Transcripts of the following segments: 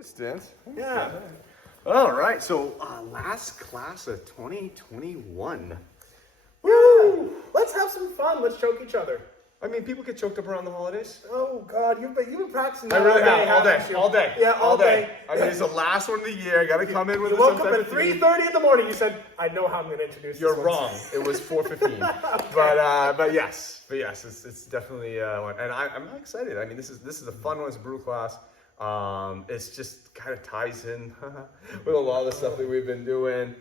understand. Yeah. All right, so last class of 2021. Woo! Let's have some fun. Let's choke each other. I mean, people get choked up around the holidays. Oh God, you've been practicing I that really all day, have, all haven't day, you? all day. Yeah, all day. I mean, it's the last one of the year. I got to come in with You some woke up type at of theme. 3:30 in the morning. You said, "I know how I'm going to introduce." You're this one." wrong. It was 4:15. But yes, it's definitely one, and I'm excited. I mean, this is a fun one. It's a brutal class. It's just kind of ties in with a lot of the stuff that we've been doing,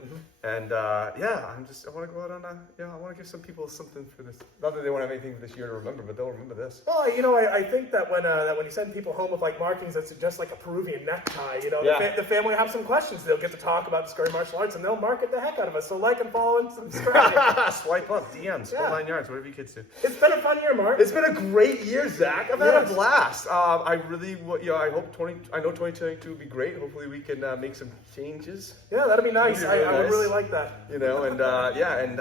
and yeah, I want to go out on I want to give some people something for this. Not that they won't have anything for this year to remember, but they'll remember this. Well, you know, I think that when you send people home with like markings that suggest like a Peruvian necktie, you know, Yeah. the family have some questions. They'll get to talk about Kusari martial arts, and they'll market the heck out of us. So like and follow and subscribe. Swipe up, DMs, Yeah. 9 yards, whatever you kids do. It's been a fun year, Mark. It's been a great year, Zach. I've had a Yes. blast. I really, I hope I know 2022 will be great. Hopefully we can make some changes. Yeah, that'd be nice. That'd be I would nice. really like that. And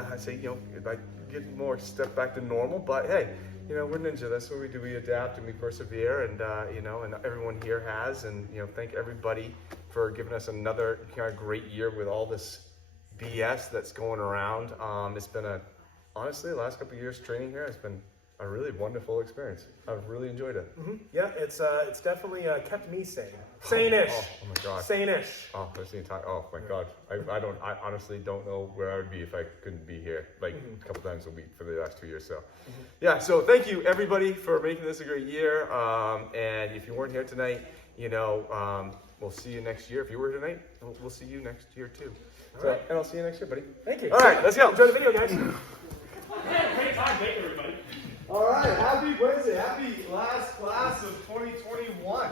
I say, if I get more step back to normal, but hey, we're ninja. That's what we do. We adapt and we persevere, and and everyone here has, and thank everybody for giving us another kind of great year with all this BS that's going around. It's been honestly, the last couple of years training here has been a really wonderful experience. I've really enjoyed it. Yeah, it's definitely kept me sane. Sane-ish. Oh my God. Sane-ish. Oh, that's the entire. Oh my God. I honestly don't know where I would be if I couldn't be here like a couple times a week for the last 2 years. So, yeah. So thank you everybody for making this a great year. And if you weren't here tonight, we'll see you next year. If you were here tonight, we'll see you next year too. So, right. and I'll see you next year, buddy. Thank you. All right, let's go. Enjoy the video, guys. Great time, thank you, everybody. All right, happy Wednesday, happy last class of 2021.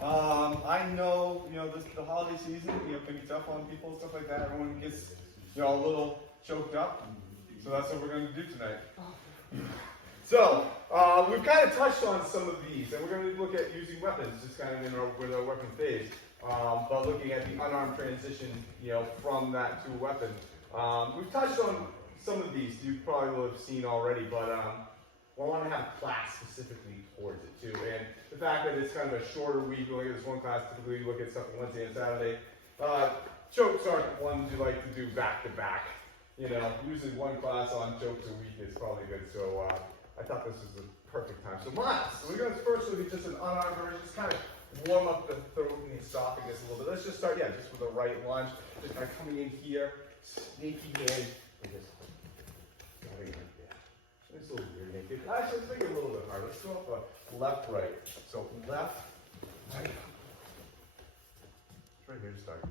I know, the holiday season, can be tough on people and stuff like that. Everyone gets, a little choked up. So that's what we're going to do tonight. So, we've kind of touched on some of these, and we're going to look at using weapons, just kind of with our weapon phase. But looking at the unarmed transition, from that to a weapon. We've touched on some of these you probably will have seen already, but I want to have a class specifically towards it too. And the fact that it's kind of a shorter week, we only get this one class, typically we look at stuff on Wednesday and Saturday. Chokes aren't ones you like to do back to back. Usually one class on chokes a week is probably good. So I thought this was the perfect time. So we're going to first look at just an unarmed version, just kind of warm up the throat and the esophagus a little bit. Let's just start, just with a right lunge. Just kind of coming in here, sneaking in, and just grabbing right there. It's a little weird. Actually, let's make it a little bit harder. Let's go up left, right. So left, right. It's right here to start.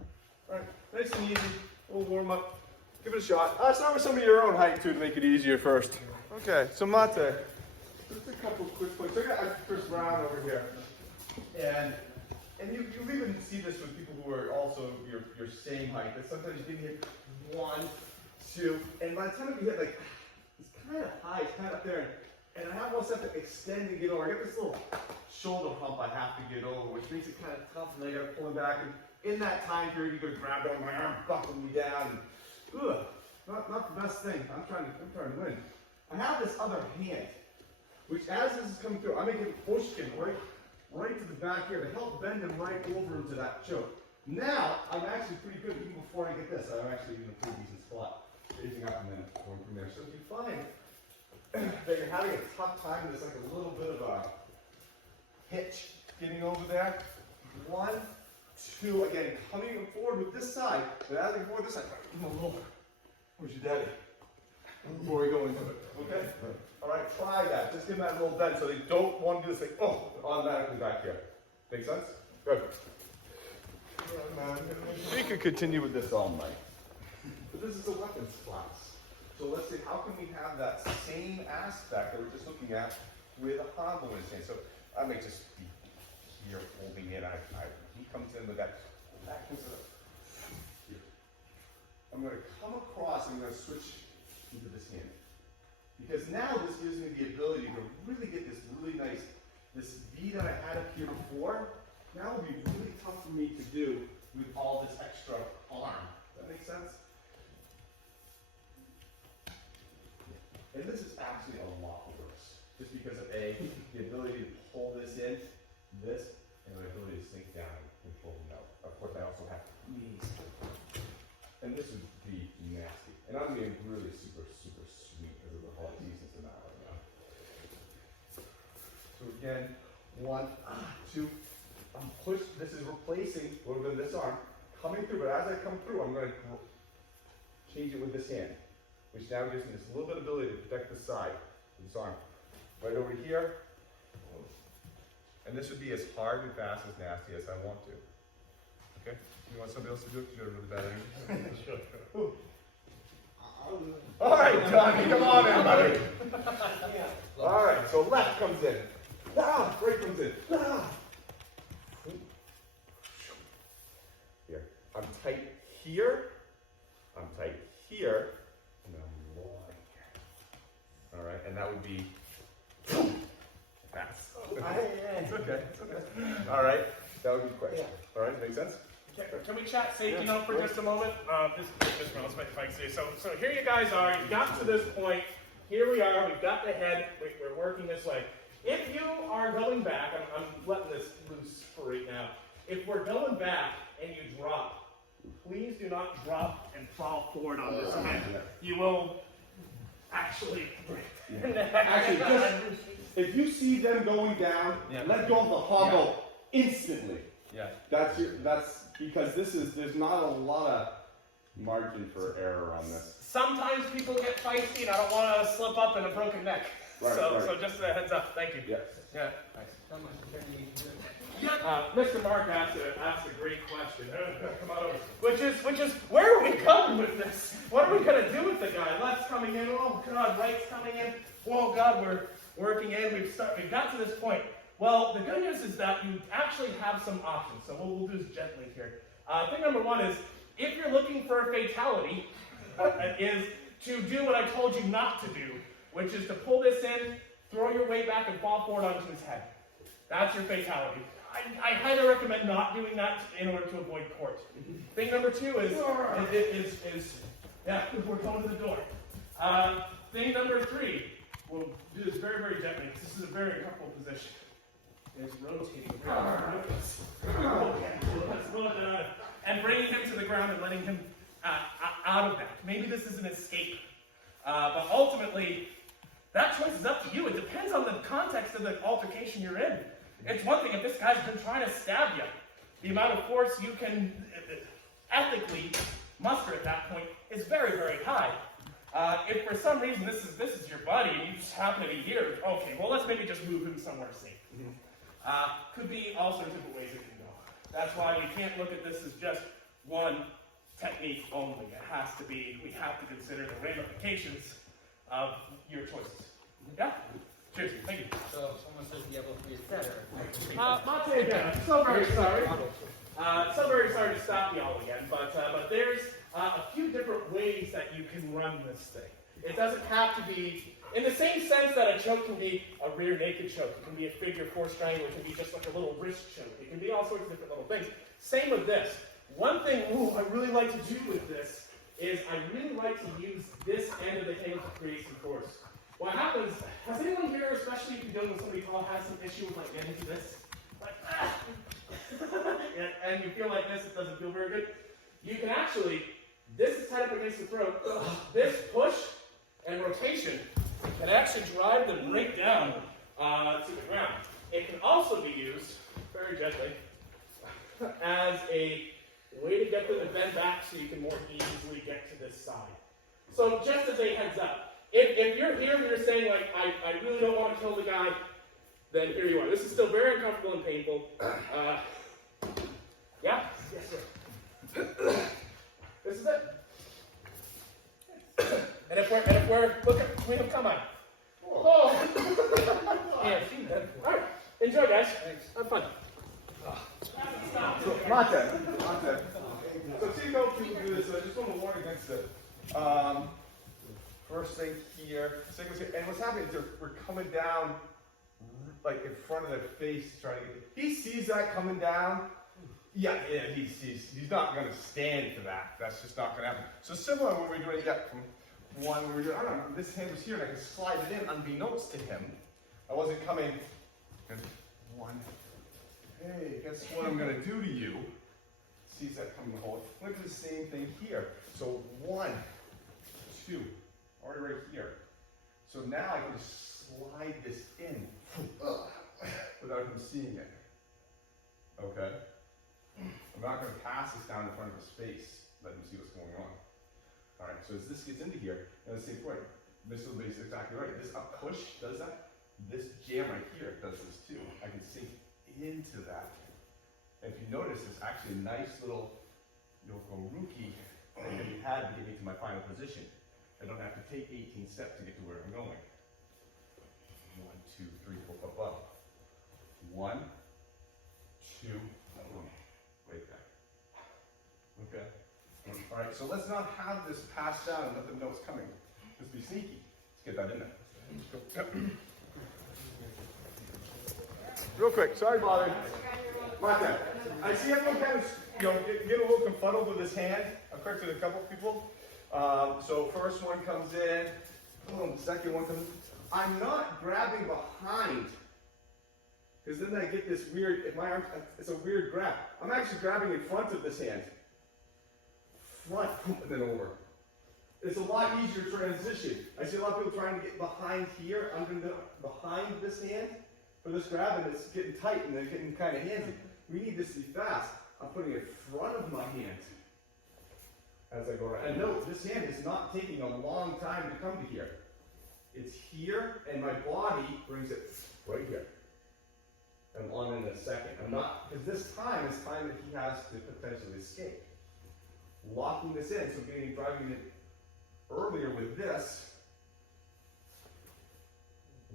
All right, nice and easy. A little warm up. Give it a shot. Start with some of your own height too to make it easier first. Okay, so mate. Just a couple quick points. So I got Chris Brown over here. And you even see this with people who are also your same height. That sometimes you can hit 1, 2, and by the time you hit it's kind of high, it's kind of up there, and I almost have to extend and get over. I got this little shoulder hump I have to get over, which makes it kind of tough, and I got to pull it back. And in that time period, you could grab on my arm, buckle me down, and not the best thing. I'm trying to win. I have this other hand, which as this is coming through, I'm making a push skin right to the back here to help bend him right over into that choke. Now, I'm actually pretty good even before I get this. I'm actually in a pretty decent spot. Raising up and then going from there. So if you find that you're having a tough time, there's like a little bit of a hitch getting over there. 1, 2, again, coming forward with this side, but as I go forward this side, give him a little, where's your daddy? Before we go into it, okay? All right, try that. Just give them that little bend so they don't want to do this thing, automatically back here. Make sense? Good. We could continue with this all night. But this is a weapons class. So let's see, how can we have that same aspect that we're just looking at with a Hanbo in his hand? So I may just be here holding it. He comes in with that comes in here. I'm going to come across and I'm going to switch into this hand. Because now this gives me the ability to really get this really nice, this V that I had up here before, now will be really tough for me to do with all this extra arm. Does that make sense? And this is actually a lot worse. Just because of the ability to pull this in, this, and my ability to sink down and pull them out. Of course, I also have knees. And this would be nasty. And I'm being really super, super sweet because of the holiday season to that right now. So again, 1, 2, push. This is replacing a little bit of this arm, coming through, but as I come through, I'm going to change it with this hand, which now gives me this little bit of ability to protect the side of this arm. Right over here, and this would be as hard and fast as nasty as I want to. Okay? You want somebody else to do it? You do it really bad. Sure. All right, Tommy, come on, everybody. All right, so left comes in. Ah, right comes in. Ah. Here. I'm tight here. I'm tight here. And I'm like here. All right, and that would be fast. It's okay. It's okay. All right, that would be quick. All right, make sense? Can we chat safety note for just a moment? This one, let's make Mike say. So here you guys are. You've got to this point. Here we are. We've got the head. We're working this way. If you are going back, I'm letting this loose for right now. If we're going back and you drop, please do not drop and fall forward on this head. You will actually break your neck. Actually, just, if you see them going down, let go of the hobble instantly. Yeah. That's because there's not a lot of margin for error on this. Sometimes people get feisty and I don't want to slip up in a broken neck. Right, so just a heads up. Thank you. Yes. Yeah. Mr. Mark asked a great question. Come on over. Which is where are we going with this? What are we gonna do with the guy? Left's coming in. Oh God, right's coming in. Oh God, we're working in. We've got to this point. Well, the good news is that you actually have some options. So we'll do this gently here. Thing number one is if you're looking for a fatality, is to do what I told you not to do, which is to pull this in, throw your weight back, and fall forward onto his head. That's your fatality. I highly recommend not doing that in order to avoid court. Thing number two is we're going to the door. Thing number three, we'll do this very, very gently, because this is a very uncomfortable position. It's rotating and bringing him to the ground and letting him out of that. Maybe this is an escape, but ultimately, that choice is up to you. It depends on the context of the altercation you're in. It's one thing if this guy's been trying to stab you. The amount of force you can ethically muster at that point is very, very high. If for some reason this is your buddy and you just happen to be here, okay, well let's maybe just move him somewhere safe. Could be all sorts of different ways it can go. That's why we can't look at this as just one technique only. It has to be, we have to consider the ramifications of your choices. Yeah? Cheers. Thank you. So someone says Diablo 3 is dead, or... Mate again. I'm so very sorry. So very sorry to stop y'all again, but there's a few different ways that you can run this thing. It doesn't have to be, in the same sense that a choke can be a rear naked choke, it can be a figure four strangle, it can be just like a little wrist choke, it can be all sorts of different little things. Same with this. One thing I really like to do with this is I really like to use this end of the handle to create some force. What happens, has anyone here, especially if you're dealing with somebody who has some issue with like getting into this? Like, and you feel like this, it doesn't feel very good. You can actually, this is tied up against the throat, this push and rotation can actually drive them right down to the ground. It can also be used, very gently, as a way to get them to bend back so you can more easily get to this side. So just as a heads up, if you're here and you're saying, like, I really don't want to kill the guy, then here you are. This is still very uncomfortable and painful. Yeah? Yes, sir. This is it. And if we're look at, we have come on. Oh. Yeah, all right. Enjoy, guys. Thanks. Have fun. So, Mate. So see how people do this. I just want to warn against it. First thing here, second thing here, and what's happening is we're coming down like in front of their face, trying to get. He sees that coming down. Yeah, he's not going to stand for that. That's just not going to happen. So similar when we're doing from one, we were doing. I don't know. This hand was here, and I could slide it in unbeknownst to him. I wasn't coming. And 1, hey, guess what I'm gonna do to you? Sees that coming the hole. I'm gonna do the same thing here. So 1, 2, already right here. So now I can just slide this in without him seeing it. Okay? I'm not gonna pass this down in front of his face, let him see what's going on. All right, so as this gets into here, and the same point, Mr. Lee is exactly right. This up push does that. This jam right here does this too. I can sink into that. And if you notice, it's actually a nice little yokoruki that can be had to get me to my final position. I don't have to take 18 steps to get to where I'm going. 1, 2, 3, 4, 5, 1, 2, boom, right there. Okay? All right, so let's not have this pass down and let them know it's coming. Let's be sneaky. Let's get that in there. Real quick, sorry bothering. Mate, I see everyone kind of, get a little confuddled with his hand. I've corrected a couple people. So first one comes in, boom, second one comes in. I'm not grabbing behind, because then I get this weird, if my arm, it's a weird grab. I'm actually grabbing in front of this hand. Front, and then over. It's a lot easier transition. I see a lot of people trying to get behind here, behind this hand, for this grab, and it's getting tight and they're getting kind of handsy. We need this to be fast. I'm putting it in front of my hand as I go around. And note, this hand is not taking a long time to come to here. It's here, and my body brings it right here. I'm on in a second. I'm not, because this time is time that he has to potentially escape. Locking this in, so driving it earlier with this,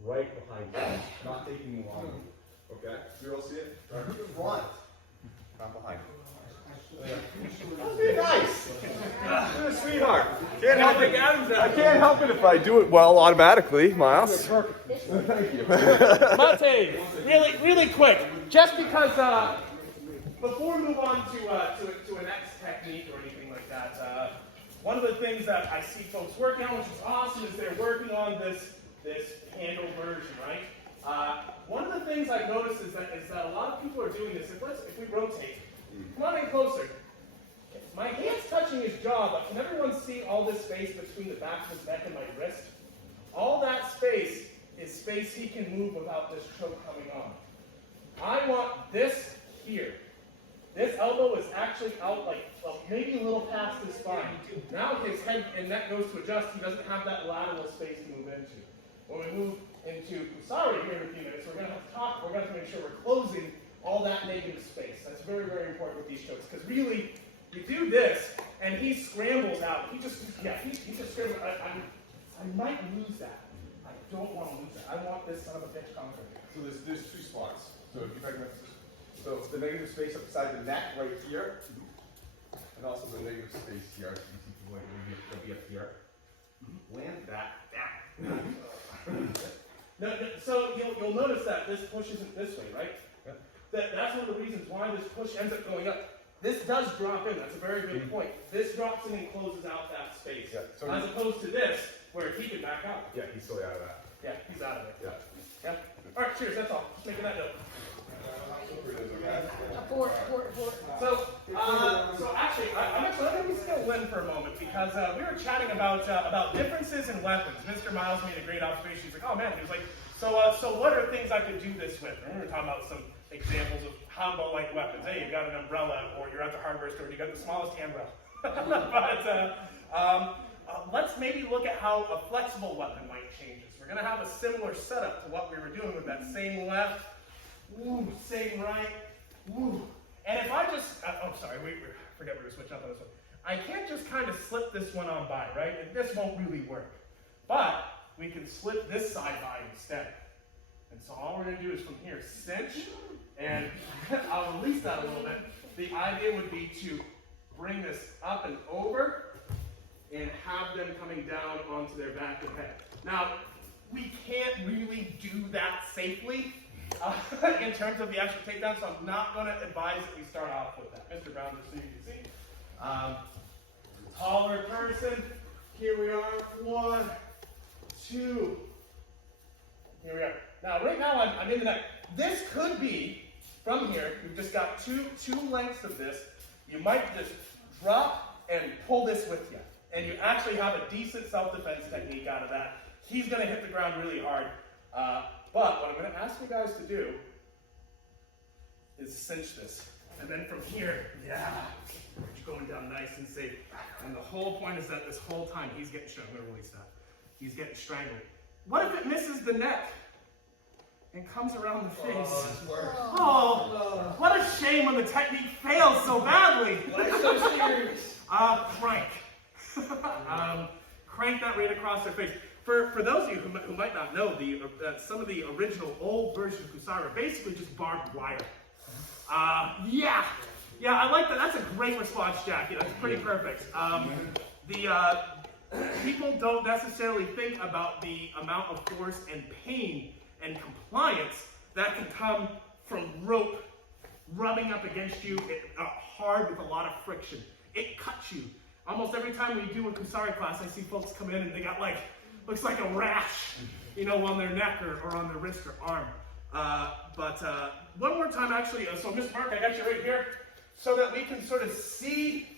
right behind you, not taking long. Okay? You all see it? Drive to the front, not behind. Be nice. You're a sweetheart. Can't help it. I can't help it if I do it well automatically, Miles. Thank you. Mate, really quick, just because before we move on to a next technique or anything like that, one of the things that I see folks working on, which is awesome, is they're working on this handle version, right? One of the things I've noticed is that a lot of people are doing this. If we rotate, come on in closer. My hand's touching his jaw, but can everyone see all this space between the back of his neck and my wrist? All that space is space he can move without this choke coming on. I want this here. This elbow is actually out maybe a little past his spine. Now his head and neck goes to adjust. He doesn't have that lateral space to move into. When we move into Kusari here in a few minutes, we're going to have to talk. We're going to have to make sure we're closing all that negative space. That's very, very important with these chokes, because really, you do this, and he scrambles out. He just scrambles. I might lose that. I don't want to lose that. I want this son of a bitch conquered. So there's 2 spots. So if you recognize this, so it's the negative space up beside the neck right here, and also the negative space here. So you see people like it'll be up here. Land that down. No, so you'll notice that this push isn't this way, right? Yeah. That's one of the reasons why this push ends up going up. This does drop in. That's a very good point. This drops in and closes out that space. Yeah, so as opposed to this, where he can back out. Yeah, he's still out of that. Yeah, he's out of it. Yeah. Yeah. All right, cheers. That's all. Just making that note. So actually, I'm going to steal Lynn for a moment, because we were chatting about differences in weapons. Mr. Miles made a great observation. He's like, oh man, he was like, so what are things I could do this with? And we were talking about some examples of Hanbo-like weapons. Hey, you got an umbrella, or you're at the hardware store and you got the smallest handrail. But let's maybe look at how a flexible weapon might change this. We're going to have a similar setup to what we were doing with that same left, same right, and if I just, forget we were switching up on this one. I can't just kind of slip this one on by, right? And this won't really work. But we can slip this side by instead. And so all we're going to do is from here, cinch, and I'll release that a little bit. The idea would be to bring this up and over and have them coming down onto their back and head. Now, we can't really do that safely in terms of the actual takedown, so I'm not going to advise that we start off with that. Mr. Brown, just so you can see. Taller person. Here we are. 1, 2. Here we are. Now, right now, I'm in the neck. This could be from here, you've just got two lengths of this. You might just drop and pull this with you. And you actually have a decent self-defense technique out of that. He's going to hit the ground really hard. But what I'm going to ask you guys to do is cinch this. And then from here, yeah, you're going down nice and safe. And the whole point is that this whole time he's getting shot. I'm going to release that. He's getting strangled. What if it misses the neck and comes around the face? Oh, what a shame when the technique fails so badly. Why so serious? Crank. Crank that right across their face. For those of you who might not know, some of the original old versions of Kusari are basically just barbed wire. Yeah, I like that. That's a great response, Jackie. That's pretty perfect. People don't necessarily think about the amount of force and pain and compliance that can come from rope rubbing up against you hard with a lot of friction. It cuts you. Almost every time we do a Kusari class, I see folks come in and they got looks like a rash, on their neck or on their wrist or arm. But one more time, actually, so Mr. Mark, I got you right here, so that we can sort of see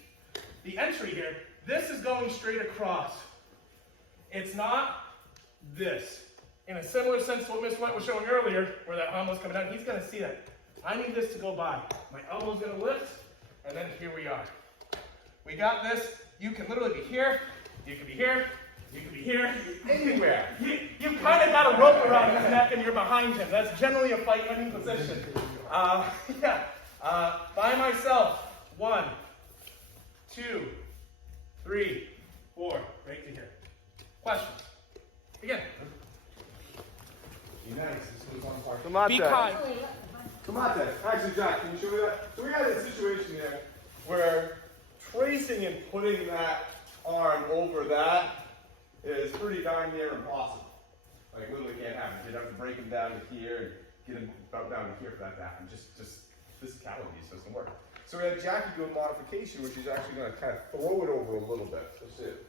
the entry here. This is going straight across. It's not this. In a similar sense to what Ms. White was showing earlier, where that Hanbo's coming out, he's going to see that. I need this to go by. My elbow's going to lift, and then here we are. We got this. You can literally be here. You can be here. You can be here. Anywhere. You kind of got a rope around his neck, and you're behind him. That's generally a fight-winning position. By myself. 1, 2, 3, 4. Right to here. Questions? Begin. Be nice. This was on part. Be kind. Tomate. Actually, Jack, can you show me that? So we had a situation there where tracing and putting that arm over that is pretty darn near impossible. Like, literally can't happen. You'd have to break him down to here and get him about down to here for that to happen. Just physicality just doesn't work. So we had Jackie do a modification, which is actually going to kind of throw it over a little bit. Let's see it.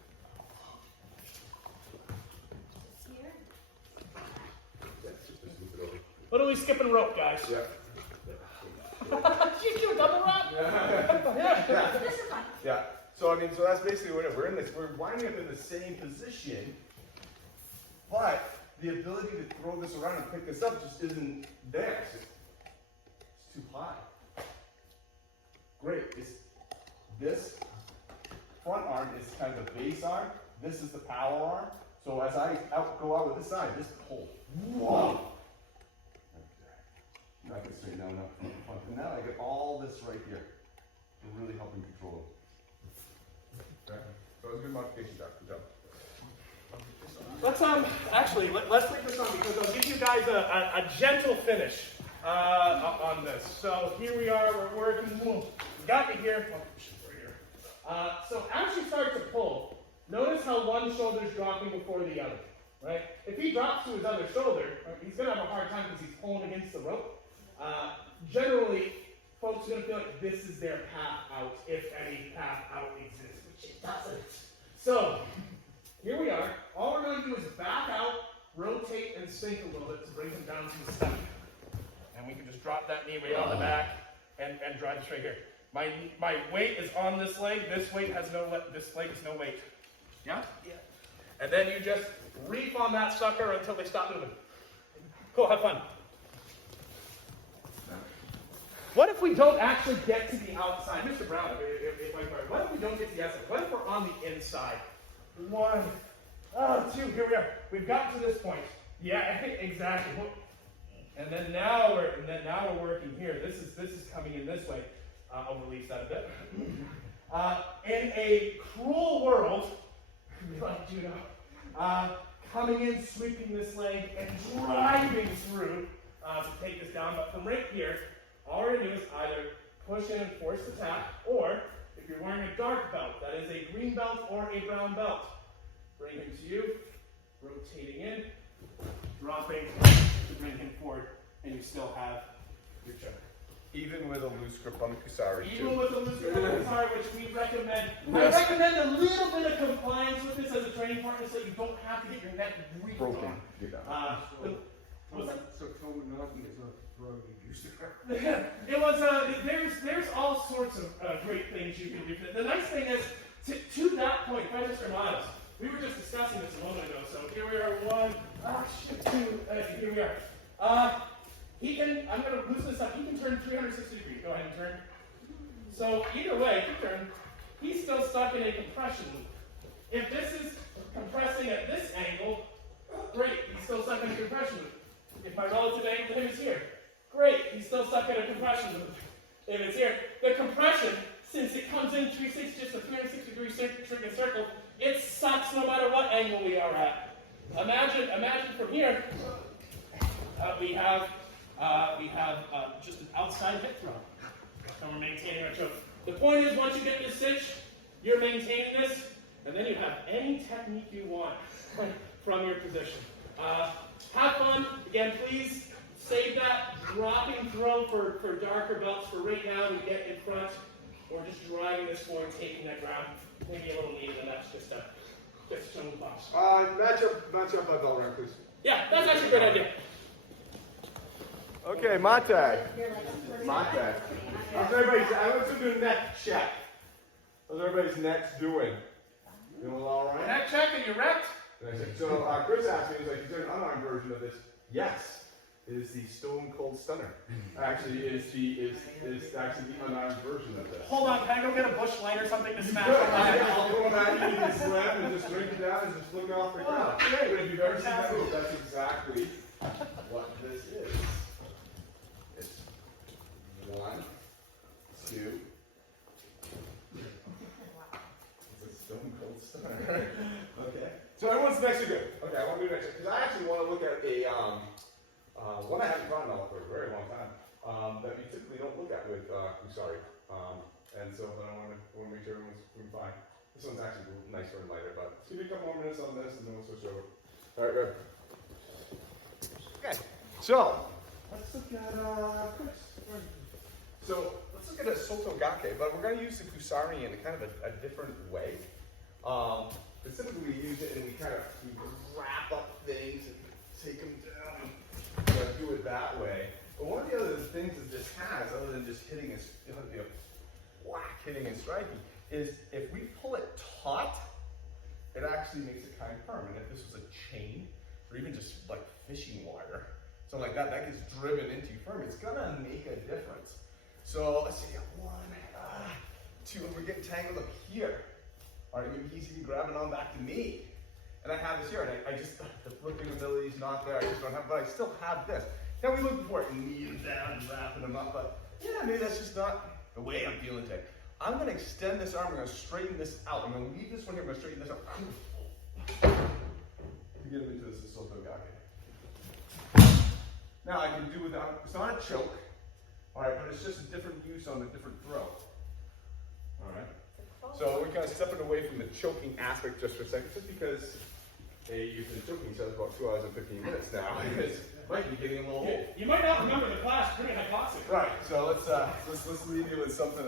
What are we skipping rope, guys? Yeah. You do a double rope? Yeah. Yeah. So so that's basically what we're winding up in the same position, but the ability to throw this around and pick this up just isn't there. It's too high. Great. This front arm is kind of the base arm. This is the power arm. So as I go out with this side, just pull. Whoa. Not this straight down, no. And now I get all this right here. You're really helping control it. Okay. So that was a good modification, Doc. Good job. Let's take this on because I'll give you guys a gentle finish on this. So here we are, we're working. We got me here. Oh, we're here. So as you start to pull, notice how one shoulder's dropping before the other, right? If he drops to his other shoulder, he's going to have a hard time because he's pulling against the rope. Generally, folks are going to feel like this is their path out, if any path out exists, which it doesn't. So, here we are. All we're going to do is back out, rotate, and sink a little bit to bring him down to the step. And we can just drop that knee right on the back and drive it straight here. My weight is on this leg. This leg has no weight. Yeah? Yeah. And then you just reef on that sucker until they stop moving. Cool, have fun. What if we don't actually get to the outside? Mr. Brown, what if we don't get to the outside? What if we're on the inside? 1, 2, here we are. We've gotten to this point. Yeah, exactly. And then now we're working here. This is coming in this way. I'll release that a bit. In a cruel world, we like judo, coming in, sweeping this leg, and driving through to take this down. But from right here, all we're going to do is either push in and force the tap, or if you're wearing a dark belt, that is a green belt or a brown belt, bring him to you, rotating in, dropping to bring him forward, and you still have your choke. Even with a loose grip on the Kusari, Even with a loose grip on the Kusari, which we recommend. Yes. I recommend a little bit of compliance with this as a training partner so you don't have to get your neck breathed broken. on. What's that? So tell me nothing is a drug you used It was, there's all sorts of great things you can do. The nice thing is, to that point, by Mr. Miles, we were just discussing this a moment ago, so here we are, two, here we are. He can, I'm going to loosen this up, he can turn 360 degrees. Go ahead and turn. So either way, if you turn, he's still stuck in a compression loop. If this is compressing at this angle, great, he's still stuck in a compression loop. If my relative angle to him is here, great, he's still stuck in a compression loop. If it's here, the compression, since it comes in 360, just a 360-degree circle, it sucks no matter what angle we are at. Imagine from here, we have just an outside hip throw, and we're maintaining our choke. The point is, once you get this cinch, you're maintaining this, and then you have any technique you want from your position. Have fun. Again, please save that dropping throw for darker belts. For right now, we get in front. Or just driving this forward, taking that ground, maybe a little needed, and that's just a move box. Match up my belt rank, please. Yeah, that's actually a good idea. Okay, Mate. Mate. How's everybody's, I want to do a neck check. How's everybody's necks doing? Doing all right? Neck check and you're wrecked? So Chris asked me, he's like, is there an unarmed version of this? Yes. It is the Stone Cold Stunner. Actually, is actually the unarmed version of this. Hold on, can I go get a bush light or something to smash Good. on my head? I'll go back and you can slam and just drink it down and just look off the ground. But if you've ever seen that move, that's exactly what this is. It's 1, 2. It's a Stone Cold Stunner. Okay. So everyone's next to good. Okay, I want to do next because I actually want to look at a one I haven't gotten on for a very long time that we typically don't look at with Kusari. And so then I want to make sure everyone's doing fine. This one's actually nicer and lighter, but let's give you a couple more minutes on this and then we'll switch over. All right, good. Okay, so let's look at Chris. So let's look at a Sotogake, but we're going to use the Kusari in a kind of a different way. Specifically, we use it and we wrap up things and take them down and do it that way. But one of the other things that this has, other than just hitting and hitting and striking, is if we pull it taut, it actually makes it kind of firm. And if this was a chain, or even just like fishing wire, something like that, that gets driven into firm, it's gonna make a difference. So let's see, 1, 2, and we're getting tangled up here. All right, maybe he's even grabbing on back to me. And I have this here, and I just, the flipping ability is not there, I just don't have, but I still have this. Now we look before it kneeling down and wrapping them up, but yeah, maybe that's just not the way I'm feeling today. I'm gonna extend this arm, I'm gonna straighten this out. I'm gonna leave this one here, I'm gonna straighten this out. To get him into this Sotogake. Now I can do without, it's not a choke, all right, but it's just a different use on a different throw. All right. So we're kind of stepping away from the choking aspect just for a second, just because you've been choking each other for about 2 hours and 15 minutes now. It might be getting a little old. You might not remember the class pretty hypoxic. Right. So let's leave you with something.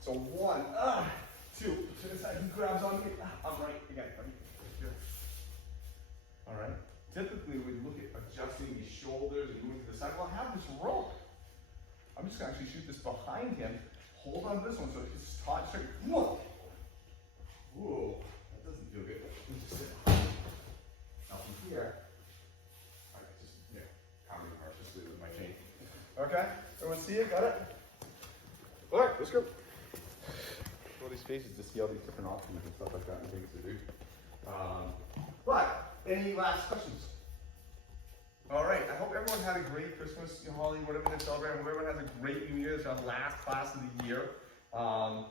So 1, 2. To the side. He grabs on me. I'm right again. All right. Typically, we look at adjusting these shoulders and moving to the side. Well, I have this rope. I'm just gonna actually shoot this behind him. Hold on to this one so it's taut straight. Whoa! Whoa, that doesn't feel good. Let me just sit now from here. Alright, just counting the heart, just leave it with my chain. Okay, everyone see it? Got it? Alright, let's go. All these faces to see all these different options and stuff like that and things to do. But any last questions? All right, I hope everyone had a great Christmas, Holly, whatever they're celebrating. Hope everyone has a great New Year's, our last class of the year. I'm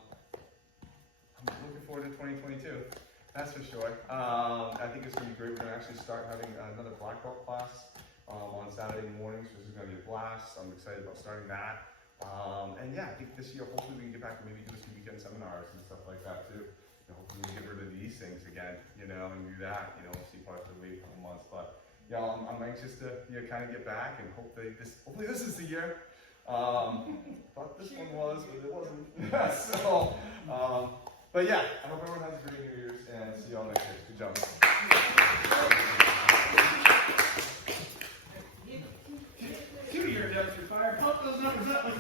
looking forward to 2022, that's for sure. I think it's going to be great. We're going to actually start having another black belt class on Saturday mornings, which is going to be a blast. I'm excited about starting that. And yeah, I think this year, hopefully we can get back and maybe do some weekend seminars and stuff like that too. Hopefully we can get rid of these things again, and do that, see parts of the wait a couple months. But yeah, I'm anxious to kind of get back and hopefully this is the year. Thought this one was, but it wasn't. So, but yeah, I hope everyone has a great New Year's and see y'all next year. Good job. here, Dennis. You're fired. Pump those numbers up.